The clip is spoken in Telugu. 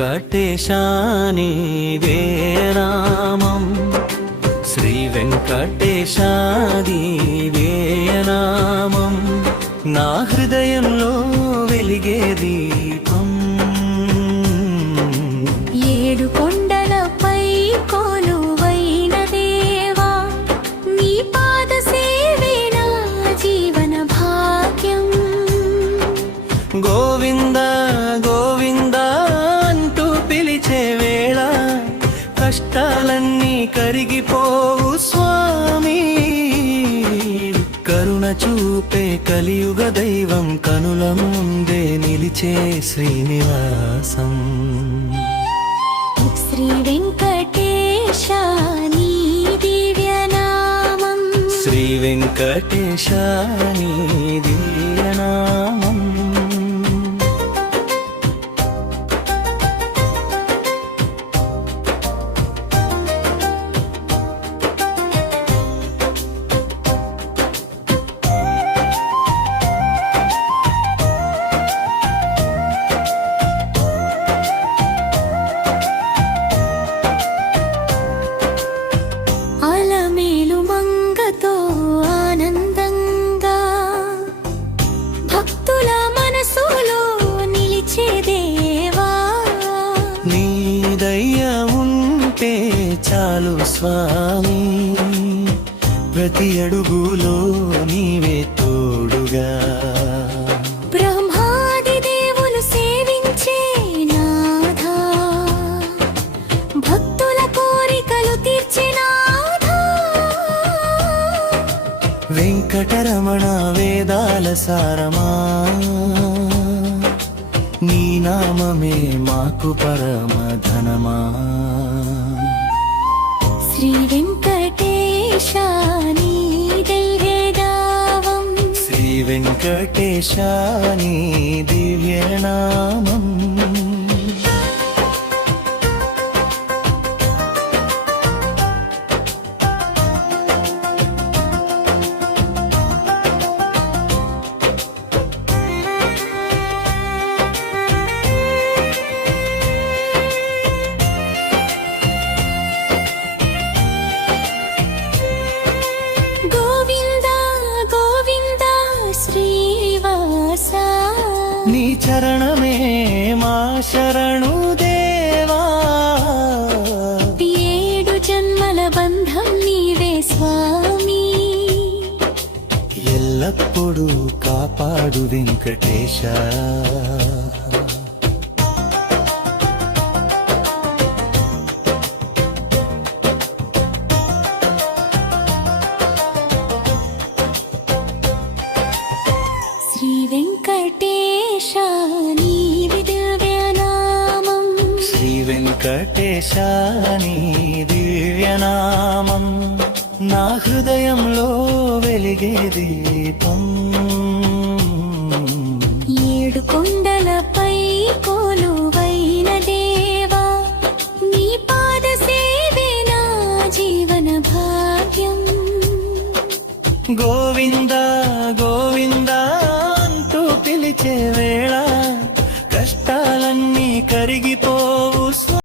వెంకటేశాని వేనామం శ్రీ వెంకటేశాది వేనామం నా హృదయంలో వెలిగే దీపం ఏడు కొండలపై కొలువైన దేవా నీ పాద సేవే నా జీవన భాగ్యం గోవింద గోవింద అంటూ పిలిచే వేళ కష్టాలన్నీ కరిగిపోవు స్వామి కరుణ చూపే కలియుగ దైవం కనుల ముందే నిలిచే శ్రీనివాసం శ్రీ వెంకటేశ నీ దివ్యనామం శ్రీ వెంకటేశ నీ దివ్యనామం అలమేలు మంగతో ఆనందంగా భక్తుల మనసులో నిలిచే దేవా నీ దయ ఉంటే చాలు స్వామి ప్రతి అడుగులో నీవే తోడుగా బ్రహ్మాది దేవులు సేవించే నాథా భక్తుల కోరికలు తీర్చినాథా వెంకటరమణ వేదాల సారమా నీ నామమే మాకు పరమ ధనమా శ్రీ వెంకటేశ నీ దివ్యనామం శ్రీ వెంకటేశ నీ దివ్యనామం గోవింద గోవింద శ్రీవాస నీ చరణమే మా శరణు దేవా ఏడు జన్మల బంధం నీవే స్వామి ఎల్లప్పుడూ కాపాడు వెంకటేశ శ్రీ వెంకటేశ నీ దివ్యనామం శ్రీ వెంకటేశ నీ దివ్యనామం నా హృదయంలో వెలిగే దీపం ఏడు కొండలపై కొలువైన దేవా నీ పాద సేవే నా జీవన భాగ్యం గోవింద గోవింద అంటూ పిలిచే వేళ కష్టాలన్నీ కరిగిపో